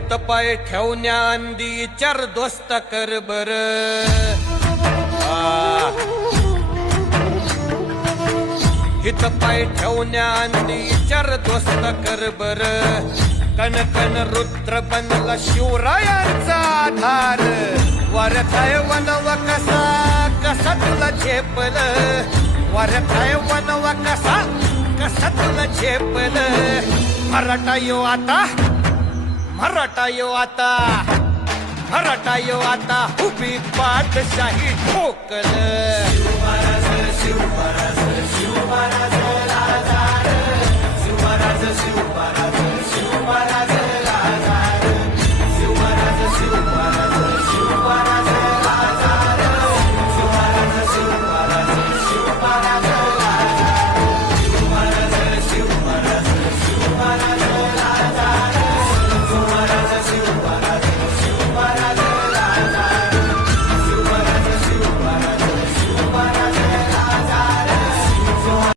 हित पाय ठेवण्या अंदी चार दोस्त कर बर हित पाय ठेवण्या अंदी चार दोस्त कर बर कन कन रुद्र बनला शिवरायांचा आधार वारथाय वनवा कसा कसा तुला झेपल वारथाय वनवा कसा कसा तुला झेपल मराठा यो आता मराठा यो आता मराठा यो आता उभी पाठशाही ठोकल शिवमहाराज शिवमहाराज शिवमहाराज